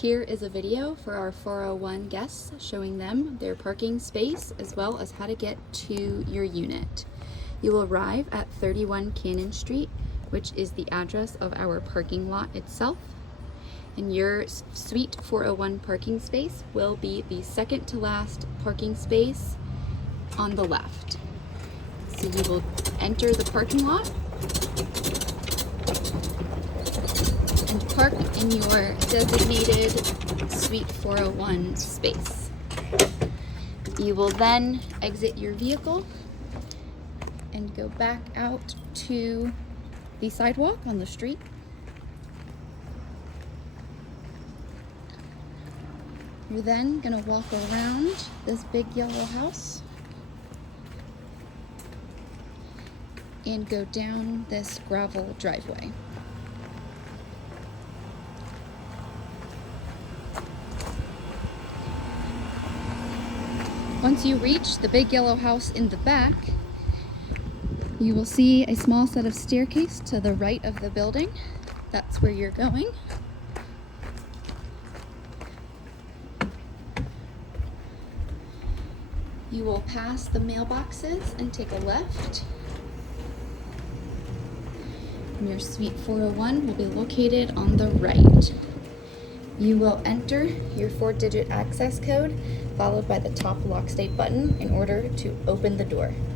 Here is a video for our 401 guests showing them their parking space as well as how to get to your unit. You will arrive at 31 Cannon Street, which is the address of our parking lot itself. And your Suite 401 parking space will be the second to last parking space on the left. So you will enter the parking lot and park in your designated Suite 401 space. You will then exit your vehicle and go back out to the sidewalk on the street. You're then going to walk around this big yellow house and go down this gravel driveway. Once you reach the big yellow house in the back, you will see a small set of staircase to the right of the building. That's where you're going. You will pass the mailboxes and take a left. And your Suite 401 will be located on the right. You will enter your 4-digit access code followed by the top lock state button in order to open the door.